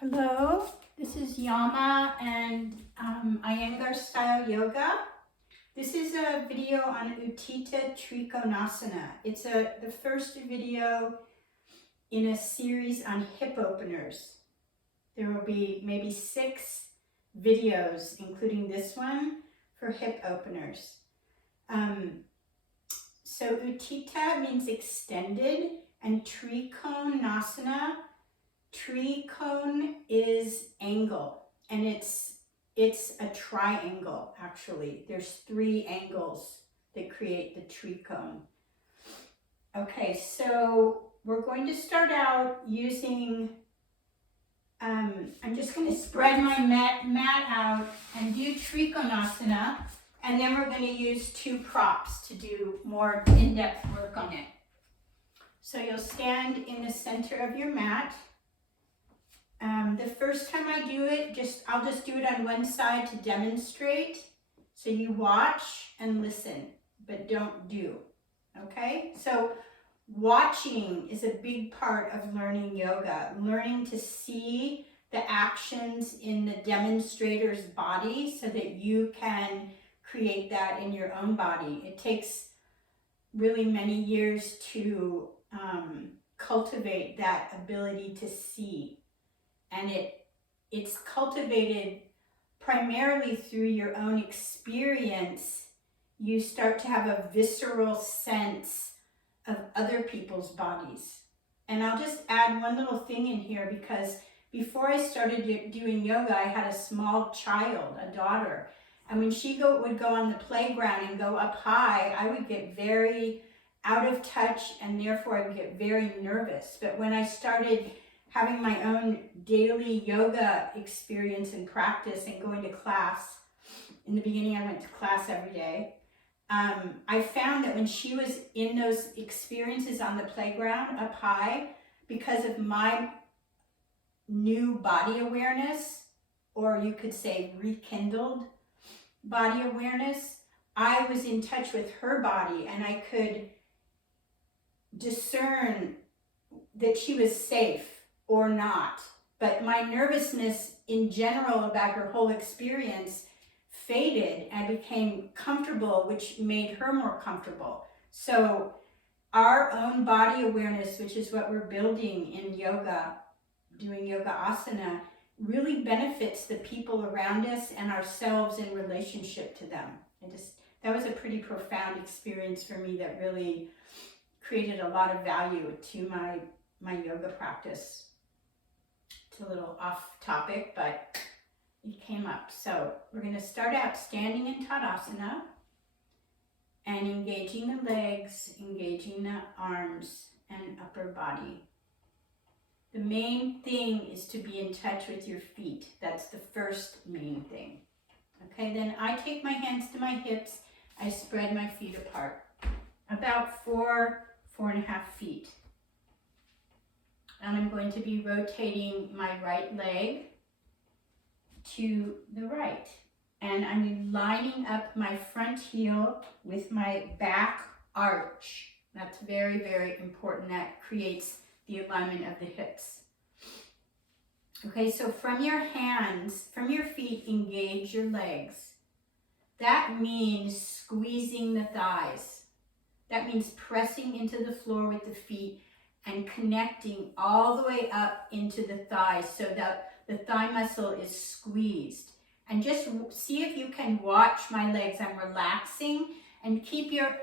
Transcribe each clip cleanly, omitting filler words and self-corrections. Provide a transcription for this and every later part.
Hello, this is Yama and Iyengar style yoga. This is a video on Utthita Trikonasana. It's the first video in a series on hip openers. There will be maybe 6 videos, including this one, for hip openers. So Utthita means extended, and Trikonasana, Trikon is angle, and it's a triangle actually. There's 3 angles that create the trikon. Okay, so we're going to start out using, I'm just going to spread my mat out and do Trikonasana, and then we're going to use 2 props to do more in-depth work on it. So you'll stand in the center of your mat. The first time I do it, I'll just do it on one side to demonstrate. So you watch and listen, but don't do, okay? So watching is a big part of learning yoga, learning to see the actions in the demonstrator's body so that you can create that in your own body. It takes really many years to cultivate that ability to see. And it's cultivated primarily through your own experience. You start to have a visceral sense of other people's bodies. And I'll just add one little thing in here, because before I started doing yoga, I had a small child, a daughter. And when she would go on the playground and go up high, I would get very out of touch, and therefore I would get very nervous. But when I started having my own daily yoga experience and practice and going to class, in the beginning I went to class every day, I found that when she was in those experiences on the playground up high, because of my new body awareness, or you could say rekindled body awareness, I was in touch with her body, and I could discern that she was safe or not. But my nervousness in general about her whole experience faded, and I became comfortable, which made her more comfortable. So our own body awareness, which is what we're building in yoga, doing yoga asana, really benefits the people around us and ourselves in relationship to them. That was a pretty profound experience for me that really created a lot of value to my yoga practice. It's a little off topic, but it came up. So we're going to start out standing in Tadasana and engaging the legs, engaging the arms and upper body. The main thing is to be in touch with your feet. That's the first main thing. Okay, then I take my hands to my hips. I spread my feet apart, about 4.5 feet. And I'm going to be rotating my right leg to the right. And I'm lining up my front heel with my back arch. That's very, very important. That creates the alignment of the hips. Okay, so from your hands, from your feet, engage your legs. That means squeezing the thighs. That means pressing into the floor with the feet and connecting all the way up into the thighs so that the thigh muscle is squeezed. And just see if you can watch my legs. I'm relaxing, and keep your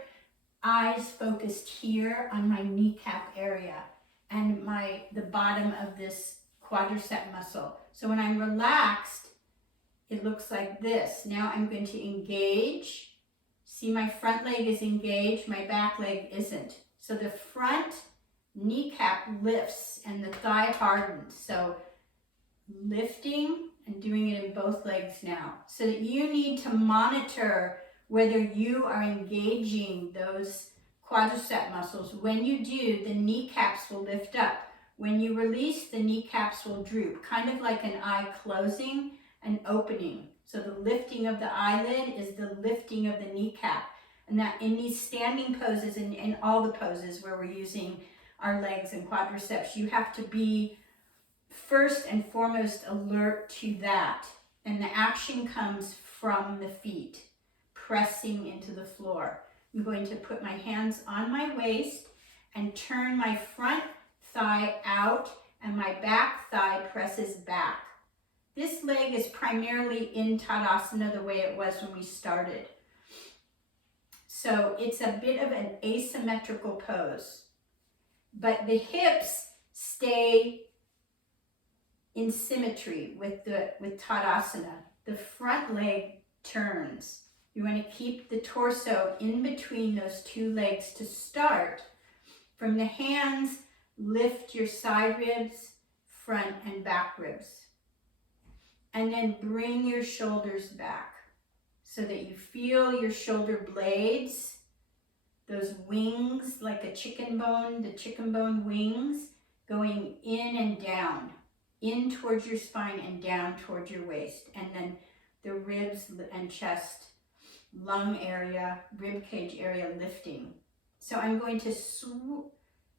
eyes focused here on my kneecap area and the bottom of this quadricep muscle. So when I'm relaxed, it looks like this. Now I'm going to engage. See, my front leg is engaged, my back leg isn't. So the front kneecap lifts and the thigh hardens. So lifting and doing it in both legs now. So that you need to monitor whether you are engaging those quadricep muscles. When you do, the kneecaps will lift up. When you release, the kneecaps will droop, kind of like an eye closing and opening. So the lifting of the eyelid is the lifting of the kneecap. And that in these standing poses and in all the poses where we're using our legs and quadriceps, you have to be first and foremost alert to that. And the action comes from the feet, pressing into the floor. I'm going to put my hands on my waist and turn my front thigh out and my back thigh presses back. This leg is primarily in Tadasana the way it was when we started. So it's a bit of an asymmetrical pose, but the hips stay in symmetry with Tadasana. The front leg turns. You want to keep the torso in between those two legs to start. From the hands, lift your side ribs, front and back ribs. And then bring your shoulders back so that you feel your shoulder blades, those wings like a chicken bone, the chicken bone wings, going in and down, in towards your spine and down towards your waist. And then the ribs and chest, lung area, rib cage area lifting. So I'm going to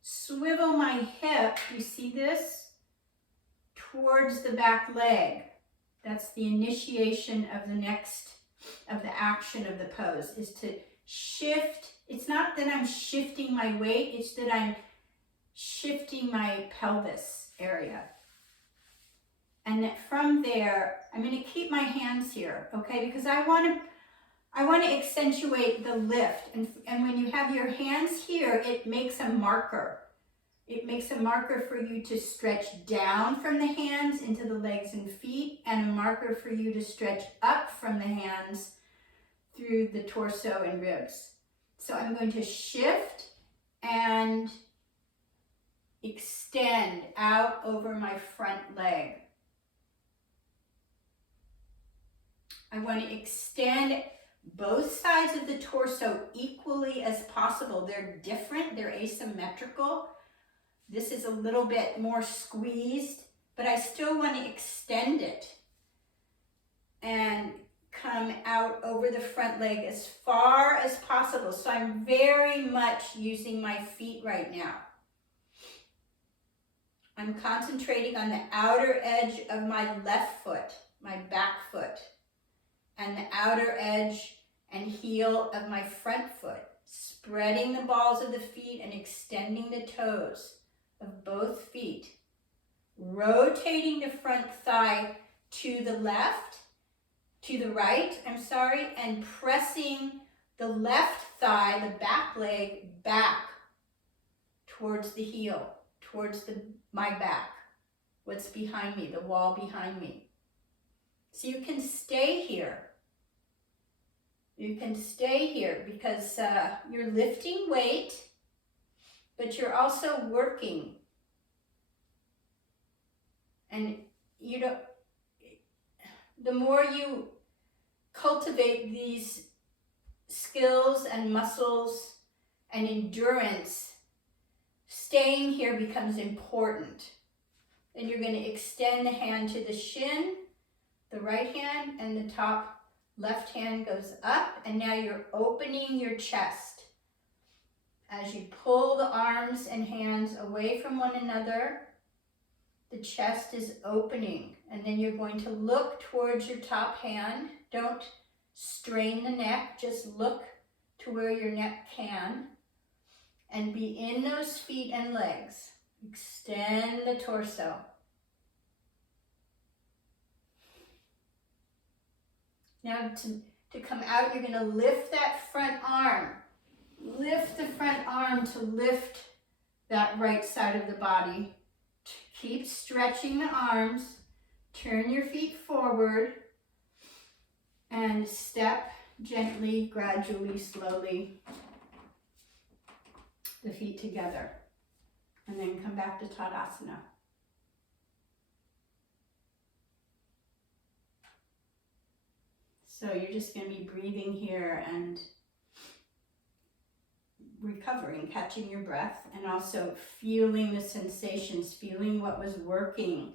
swivel my hip, you see this? Towards the back leg. That's the initiation of the action of the pose, is to shift. It's not that I'm shifting my weight, it's that I'm shifting my pelvis area. And that from there, I'm going to keep my hands here, okay? Because I want to accentuate the lift. And when you have your hands here, it makes a marker. It makes a marker for you to stretch down from the hands into the legs and feet, and a marker for you to stretch up from the hands through the torso and ribs. So I'm going to shift and extend out over my front leg. I want to extend both sides of the torso equally as possible. They're different, they're asymmetrical. This is a little bit more squeezed, but I still want to extend it and come out over the front leg as far as possible. So I'm very much using my feet right now. I'm concentrating on the outer edge of my left foot, my back foot, and the outer edge and heel of my front foot, spreading the balls of the feet and extending the toes of both feet, rotating the front thigh to the right, and pressing the left thigh, the back leg, back towards the heel, towards my back, what's behind me, the wall behind me. So you can stay here. You can stay here because you're lifting weight, but you're also working. And the more you cultivate these skills and muscles and endurance, staying here becomes important. And you're going to extend the hand to the shin, the right hand, and the top left hand goes up, and now you're opening your chest. As you pull the arms and hands away from one another, the chest is opening, and then you're going to look towards your top hand. Don't strain the neck, just look to where your neck can, and be in those feet and legs. Extend the torso. Now to come out, you're going to lift that front arm. Lift the front arm to lift that right side of the body. Keep stretching the arms. Turn your feet forward and step gently, gradually, slowly the feet together. And then come back to Tadasana. So you're just going to be breathing here and recovering, catching your breath, and also feeling the sensations, feeling what was working.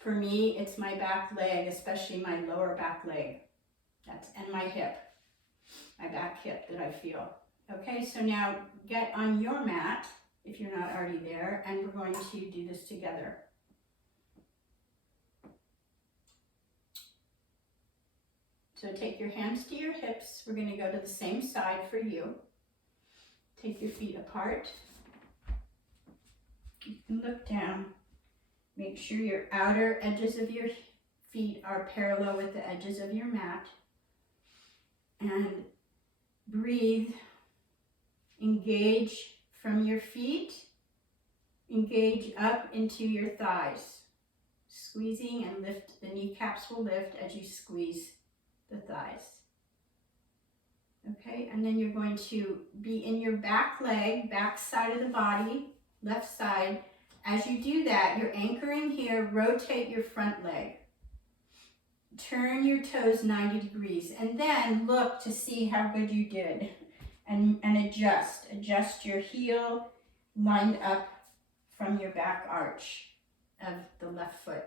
For me, it's my back leg, especially my lower back leg. And my hip, my back hip that I feel. Okay, so now get on your mat, if you're not already there, and we're going to do this together. So take your hands to your hips. We're going to go to the same side for you. Take your feet apart. You can look down. Make sure your outer edges of your feet are parallel with the edges of your mat. And breathe. Engage from your feet. Engage up into your thighs. Squeezing and lift, the kneecaps will lift as you squeeze the thighs. Okay, and then you're going to be in your back leg, back side of the body, left side. As you do that, you're anchoring here, rotate your front leg. Turn your toes 90 degrees and then look to see how good you did and adjust. Adjust your heel lined up from your back arch of the left foot.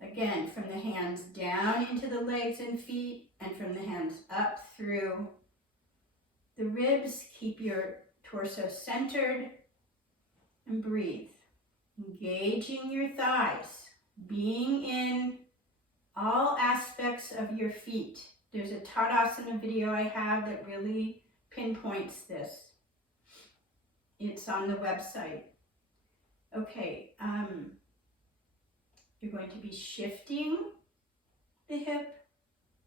Again, from the hands down into the legs and feet and from the hands up through the ribs. Keep your torso centered and breathe. Engaging your thighs, being in all aspects of your feet. There's a Tadasana video I have that really pinpoints this. It's on the website. Okay, you're going to be shifting the hip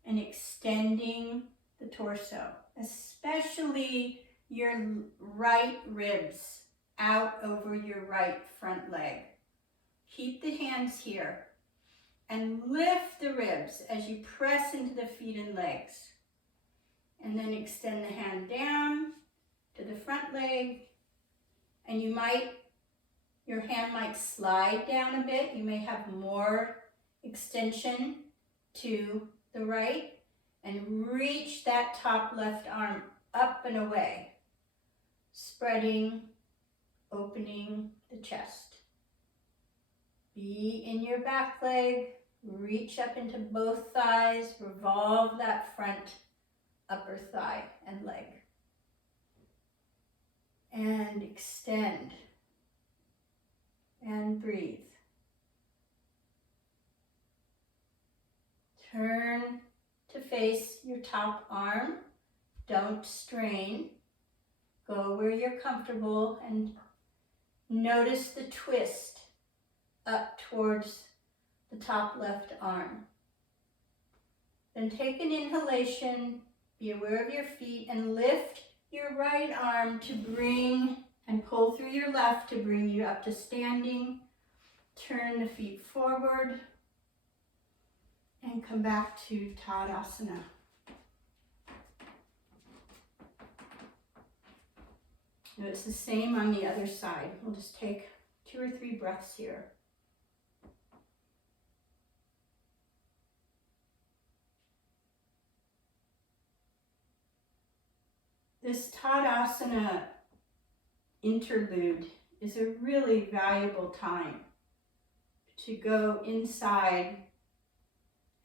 and extending the torso, especially your right ribs out over your right front leg. Keep the hands here and lift the ribs as you press into the feet and legs. And then extend the hand down to the front leg, and your hand might slide down a bit. You may have more extension to the right, and reach that top left arm up and away, spreading, opening the chest. Be in your back leg, reach up into both thighs, revolve that front upper thigh and leg. And extend. And breathe. Turn to face your top arm. Don't strain. Go where you're comfortable and notice the twist up towards the top left arm. Then take an inhalation, be aware of your feet, and lift your right arm to bring and pull through your left to bring you up to standing. Turn the feet forward and come back to Tadasana. Now it's the same on the other side. We'll just take 2 or 3 breaths here. This Tadasana interlude is a really valuable time to go inside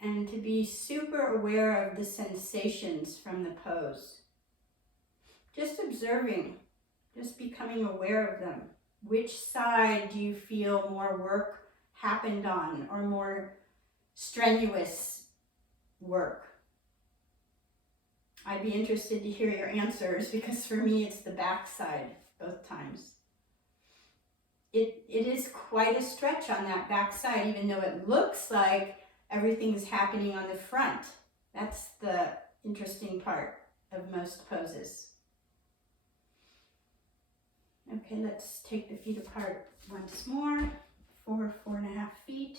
and to be super aware of the sensations from the pose. Just observing, just becoming aware of them. Which side do you feel more work happened on, or more strenuous work? I'd be interested to hear your answers, because for me it's the back side both times. It is quite a stretch on that back side, even though it looks like everything's happening on the front. That's the interesting part of most poses. Okay, let's take the feet apart once more. 4.5 feet.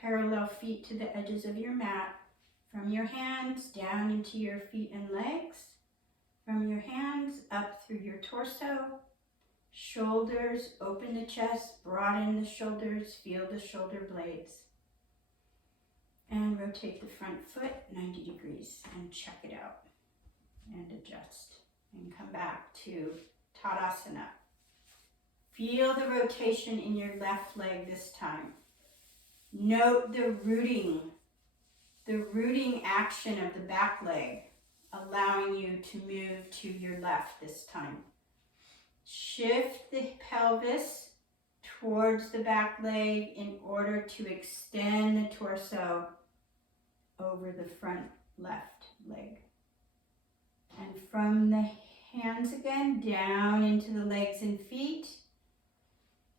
Parallel feet to the edges of your mat. From your hands down into your feet and legs. From your hands up through your torso. Shoulders, open the chest, broaden the shoulders, feel the shoulder blades. And rotate the front foot 90 degrees and check it out. And adjust. And come back to Tadasana. Feel the rotation in your left leg this time. Note the rooting action of the back leg, allowing you to move to your left this time. Shift the pelvis towards the back leg in order to extend the torso over the front left leg. And from the hands again, down into the legs and feet.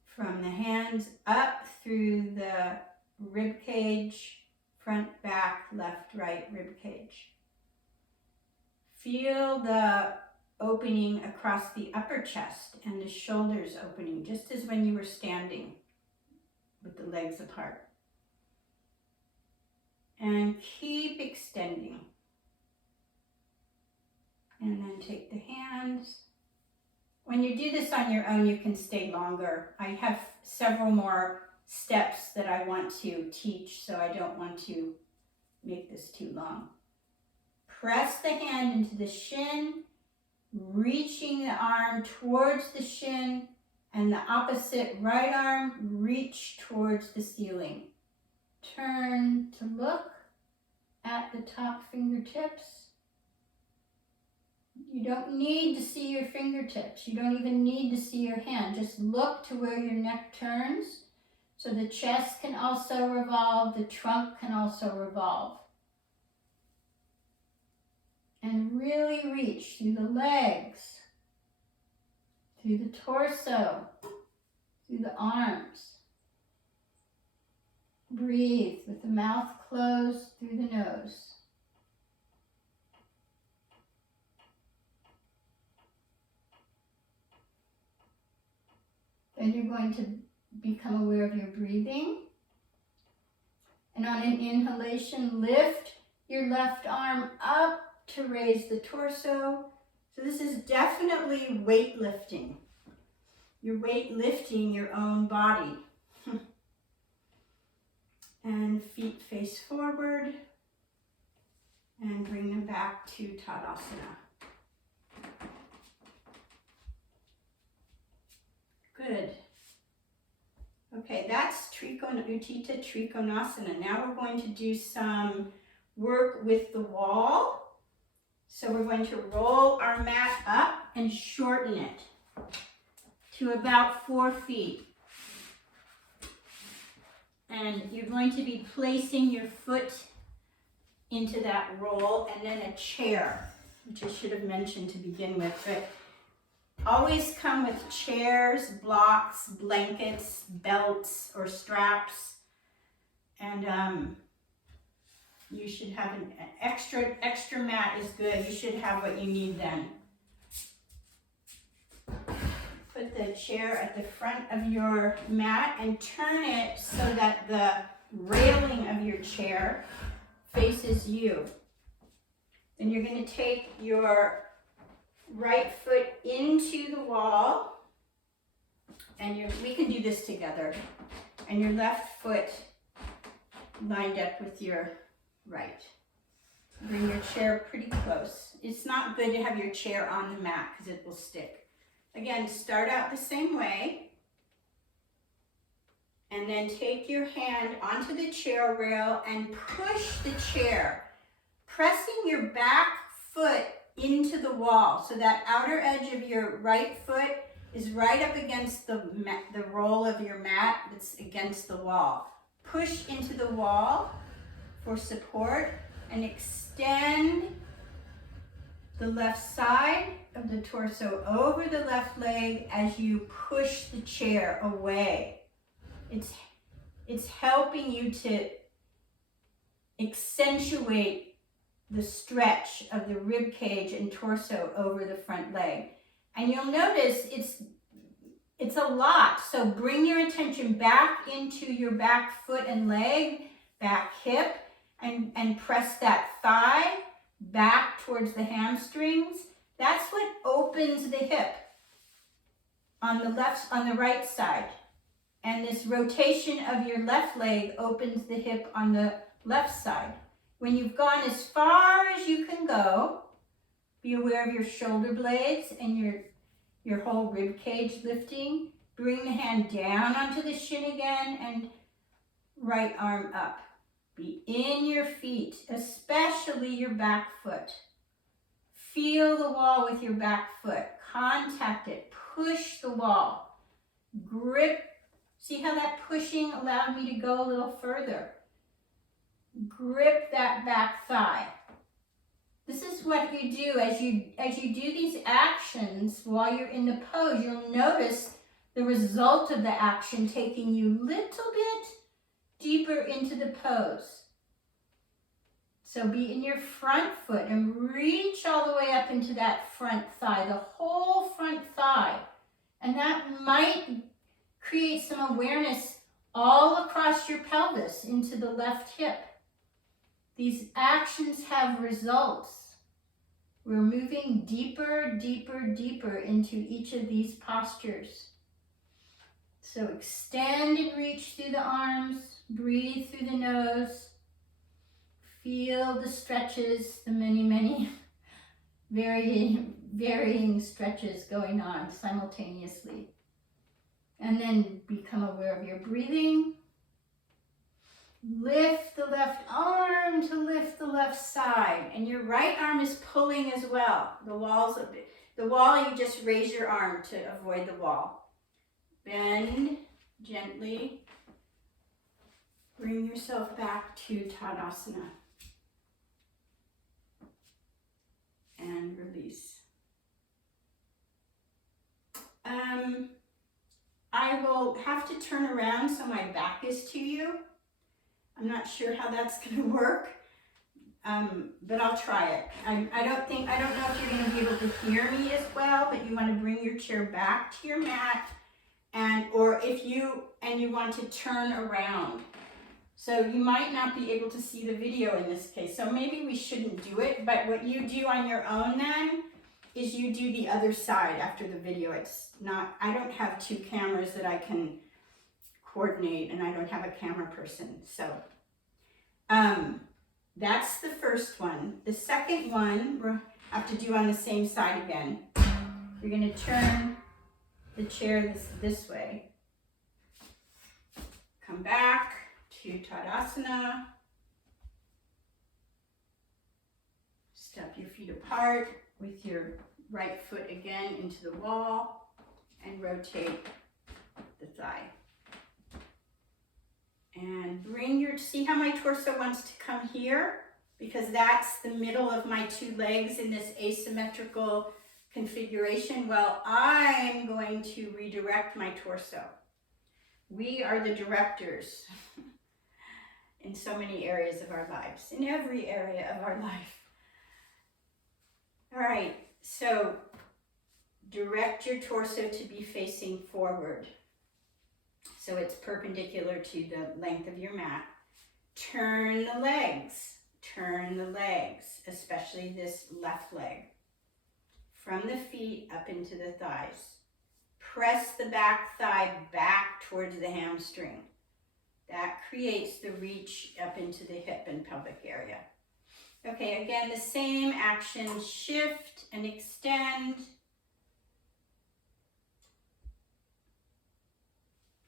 From the hands up through the rib cage, front, back, left, right rib cage. Feel the opening across the upper chest and the shoulders opening, just as when you were standing with the legs apart. And keep extending. And then take the hands. When you do this on your own, you can stay longer. I have several more steps that I want to teach, so I don't want to make this too long. Press the hand into the shin, reaching the arm towards the shin, and the opposite right arm reach towards the ceiling. Turn to look at the top fingertips. You don't need to see your fingertips. You don't even need to see your hand. Just look to where your neck turns. So the chest can also revolve, the trunk can also revolve. And really reach through the legs, through the torso, through the arms. Breathe with the mouth closed through the nose. Then you're going to become aware of your breathing. And on an inhalation, lift your left arm up to raise the torso. So this is definitely weightlifting. You're weightlifting your own body. And feet face forward. And bring them back to Tadasana. Good. Okay, that's Uttita Trikonasana. Now we're going to do some work with the wall. So we're going to roll our mat up and shorten it to about 4 feet. And you're going to be placing your foot into that roll and then a chair, which I should have mentioned to begin with, but always come with chairs, blocks, blankets, belts, or straps. And you should have an extra mat is good. You should have what you need then. Put the chair at the front of your mat and turn it so that the railing of your chair faces you. Then you're going to take your right foot into the wall, and we can do this together, and your left foot lined up with your right. Bring your chair pretty close. It's not good to have your chair on the mat because it will stick. Again, start out the same way, and then take your hand onto the chair rail and push the chair, pressing your back foot into the wall. So that outer edge of your right foot is right up against the roll of your mat that's against the wall. Push into the wall for support and extend the left side of the torso over the left leg as you push the chair away. It's helping you to accentuate the stretch of the rib cage and torso over the front leg. And you'll notice it's a lot. So bring your attention back into your back foot and leg, back hip, and press that thigh back towards the hamstrings. That's what opens the hip on the right side. And this rotation of your left leg opens the hip on the left side. When you've gone as far as you can go, be aware of your shoulder blades and your whole rib cage lifting. Bring the hand down onto the shin again and right arm up. Be in your feet, especially your back foot. Feel the wall with your back foot. Contact it. Push the wall. Grip. See how that pushing allowed me to go a little further. grip that back thigh. This is what you do as you do these actions while you're in the pose. You'll notice the result of the action taking you a little bit deeper into the pose. So be in your front foot and reach all the way up into that front thigh, the whole front thigh. And that might create some awareness all across your pelvis into the left hip. These actions have results. We're moving deeper, deeper, deeper into each of these postures. So extend and reach through the arms, breathe through the nose, feel the stretches, the many, many varying stretches going on simultaneously. And then become aware of your breathing. Lift the left arm to lift the left side, and your right arm is pulling as well. The wall, you just raise your arm to avoid the wall. Bend gently. Bring yourself back to Tadasana. And release. I will have to turn around so my back is to you. I'm not sure how that's going to work, but I'll try it. I don't know if you're going to be able to hear me as well, but you want to bring your chair back to your mat, or if you want to turn around. So you might not be able to see the video in this case, so maybe we shouldn't do it, but what you do on your own then is you do the other side after the video. I don't have two cameras that I can coordinate, and I don't have a camera person. So that's the first one. The second one we'll have to do on the same side again. You're going to turn the chair this way. Come back to Tadasana. Step your feet apart with your right foot again into the wall and rotate the thigh. And see how my torso wants to come here? Because that's the middle of my two legs in this asymmetrical configuration. Well, I'm going to redirect my torso. We are the directors in so many areas of our lives, in every area of our life. All right, so direct your torso to be facing forward. So it's perpendicular to the length of your mat. Turn the legs, especially this left leg, from the feet up into the thighs. Press the back thigh back towards the hamstring. That creates the reach up into the hip and pelvic area. Okay, again, the same action, shift and extend.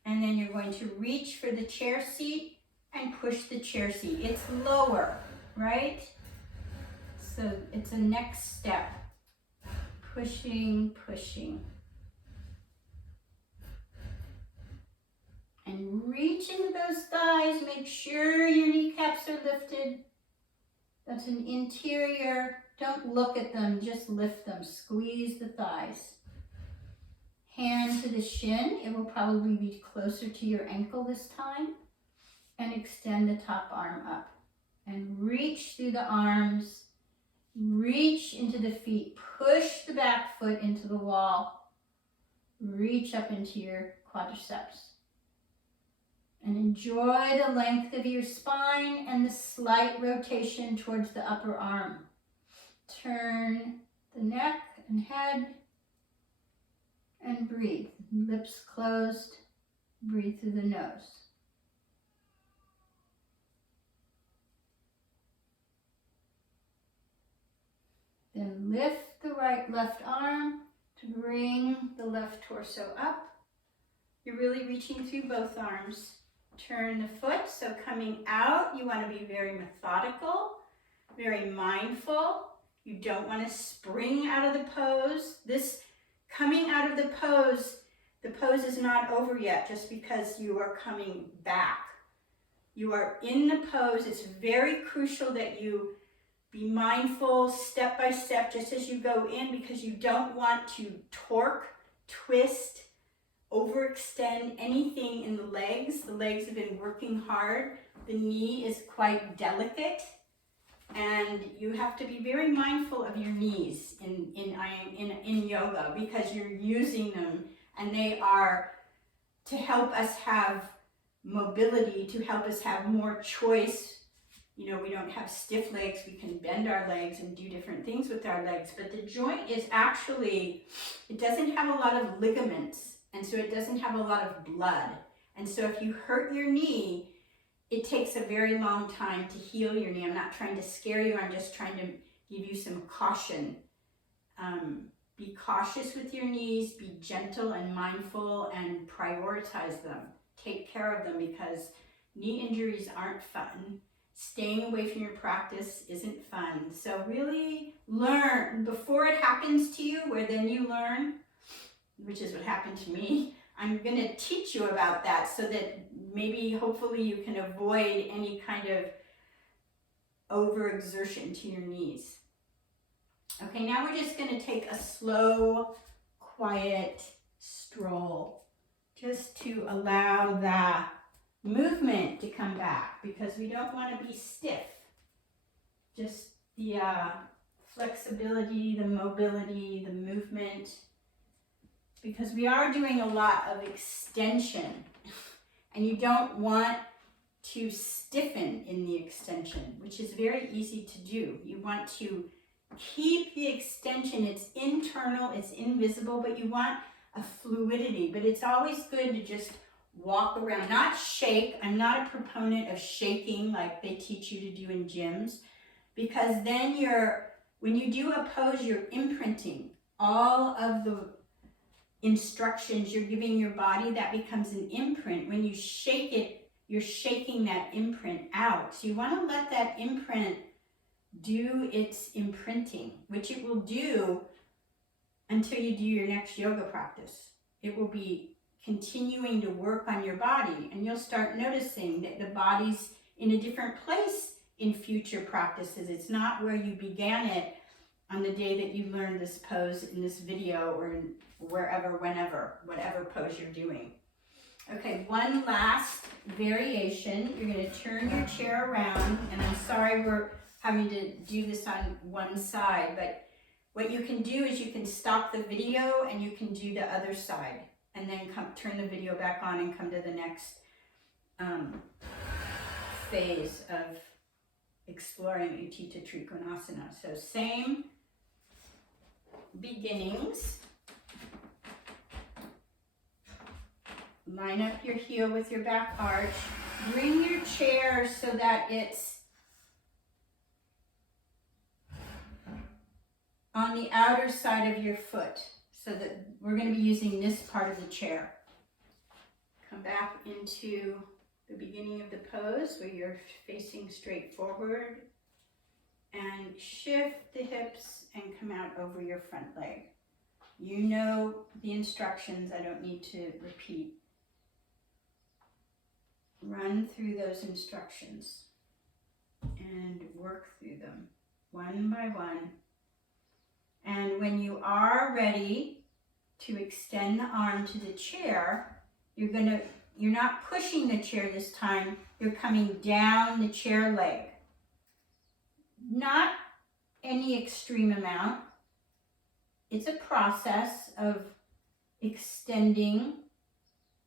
And then you're going to reach for the chair seat and push the chair seat. It's lower, right? So it's a next step. Pushing, pushing. And reach into those thighs. Make sure your kneecaps are lifted. That's an interior. Don't look at them, just lift them. Squeeze the thighs. Hand to the shin. It will probably be closer to your ankle this time. And extend the top arm up. And reach through the arms. Reach into the feet. Push the back foot into the wall. Reach up into your quadriceps. And enjoy the length of your spine and the slight rotation towards the upper arm. Turn the neck and head. And breathe. Lips closed. Breathe through the nose. Then lift the left arm to bring the left torso up. You're really reaching through both arms. Turn the foot, so coming out, you want to be very methodical, very mindful. You don't want to spring out of the pose. This coming out of the pose is not over yet just because you are coming back. You are in the pose. It's very crucial that you be mindful step by step just as you go in, because you don't want to torque, twist, overextend anything in the legs. The legs have been working hard. The knee is quite delicate, and you have to be very mindful of your knees in yoga, because you're using them, and they are to help us have mobility, to help us have more choice. You know, we don't have stiff legs. We can bend our legs and do different things with our legs, but the joint is actually, it doesn't have a lot of ligaments, and so it doesn't have a lot of blood. And so if you hurt your knee, it takes a very long time to heal your knee. I'm not trying to scare you. I'm just trying to give you some caution. Be cautious with your knees. Be gentle and mindful, and prioritize them. Take care of them, because knee injuries aren't fun. Staying away from your practice isn't fun. So really learn before it happens to you, where then you learn, which is what happened to me. I'm going to teach you about that so that maybe, hopefully, you can avoid any kind of overexertion to your knees. Okay, now we're just going to take a slow, quiet stroll just to allow that movement to come back, because we don't want to be stiff. Just the flexibility, the mobility, the movement, because we are doing a lot of extension, and you don't want to stiffen in the extension, which is very easy to do. You want to keep the extension. It's internal, it's invisible, but you want a fluidity. But it's always good to just walk around, not shake. I'm not a proponent of shaking like they teach you to do in gyms, because then when you do a pose, you're imprinting all of the instructions you're giving your body. That becomes an imprint. When you shake it, you're shaking that imprint out. So you want to let that imprint do its imprinting, which it will do until you do your next yoga practice. It will be continuing to work on your body, and you'll start noticing that the body's in a different place in future practices. It's not where you began it on the day that you learned this pose in this video, or in wherever, whenever, whatever pose you're doing. Okay, one last variation. You're going to turn your chair around, and I'm sorry we're having to do this on one side, but what you can do is you can stop the video and you can do the other side, and then turn the video back on and come to the next phase of exploring Utthita Trikonasana. So same beginnings. Line up your heel with your back arch. Bring your chair so that it's on the outer side of your foot, so that we're going to be using this part of the chair. Come back into the beginning of the pose where you're facing straight forward, and shift the hips and come out over your front leg. You know the instructions, I don't need to repeat. Run through those instructions and work through them one by one. And when you are ready to extend the arm to the chair, you're not pushing the chair this time, you're coming down the chair leg. Not any extreme amount. It's a process of extending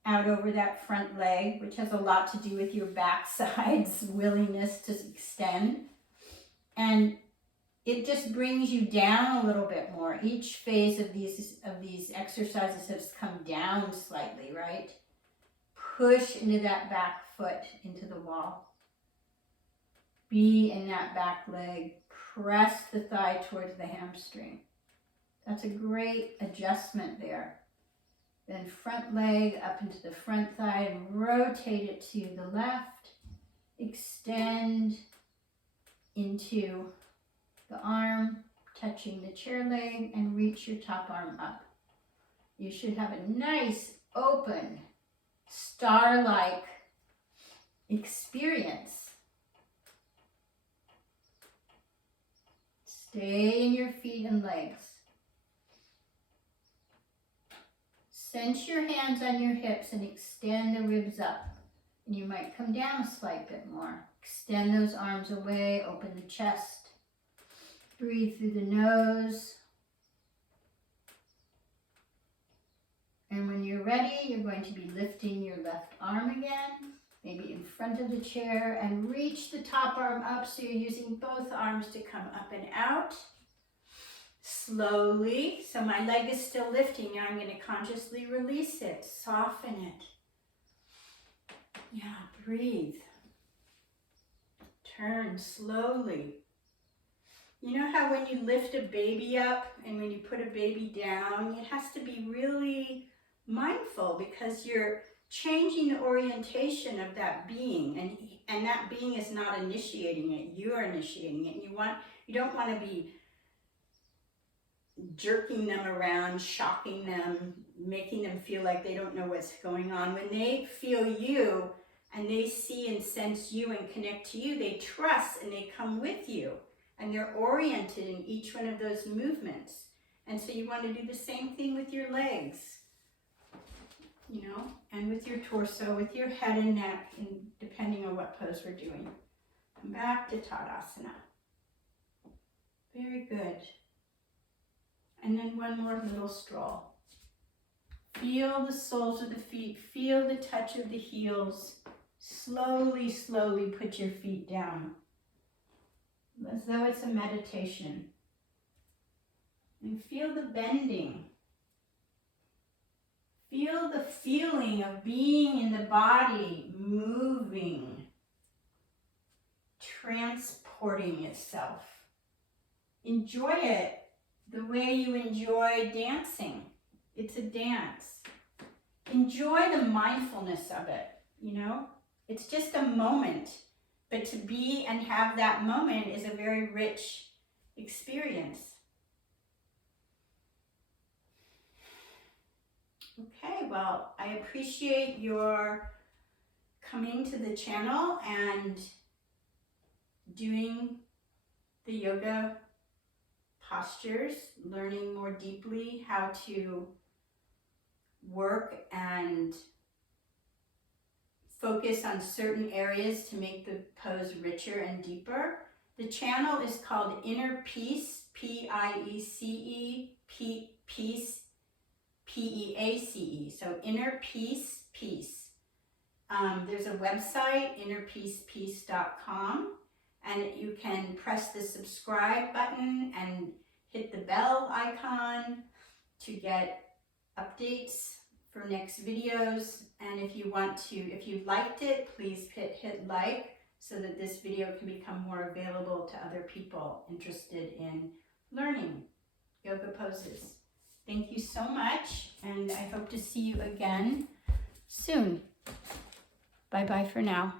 out over that front leg, which has a lot to do with your backside's willingness to extend. And it just brings you down a little bit more. Each phase of these exercises has come down slightly, right? Push into that back foot into the wall. Be in that back leg. Press the thigh towards the hamstring. That's a great adjustment there. Then front leg up into the front thigh and rotate it to the left. Extend into the arm, touching the chair leg, and reach your top arm up. You should have a nice, open, star-like experience. Stay in your feet and legs. Cinch your hands on your hips and extend the ribs up. And you might come down a slight bit more. Extend those arms away, open the chest. Breathe through the nose. And when you're ready, you're going to be lifting your left arm again, maybe in front of the chair, and reach the top arm up so you're using both arms to come up and out. Slowly, so my leg is still lifting. Now I'm going to consciously release it, soften it. Yeah, breathe. Turn slowly. You know how when you lift a baby up and when you put a baby down, it has to be really mindful because you're changing the orientation of that being, and that being is not initiating it. You are initiating it. You don't want to be jerking them around, shocking them, making them feel like they don't know what's going on. When they feel you and they see and sense you and connect to you, they trust and they come with you, and they're oriented in each one of those movements. And so you want to do the same thing with your legs, you know, and with your torso, with your head and neck, and depending on what pose we're doing. Come back to Tadasana. Very good. And then one more little stroll. Feel the soles of the feet. Feel the touch of the heels. Slowly, slowly put your feet down, as though it's a meditation. And feel the bending. Feel the feeling of being in the body, moving, transporting itself. Enjoy it the way you enjoy dancing. It's a dance. Enjoy the mindfulness of it, you know? It's just a moment, but to be and have that moment is a very rich experience. Okay, well, I appreciate your coming to the channel and doing the yoga postures, learning more deeply how to work and focus on certain areas to make the pose richer and deeper. The channel is called Inner Peace, P-I-E-C-E, Peace, P-E-A-C-E. So Inner Peace, Peace. There's a website, innerpeacepeace.com, and you can press the subscribe button and hit the bell icon to get updates for next videos. And if you liked it, please hit like so that this video can become more available to other people interested in learning yoga poses. Thank you so much, and I hope to see you again soon. Bye-bye for now.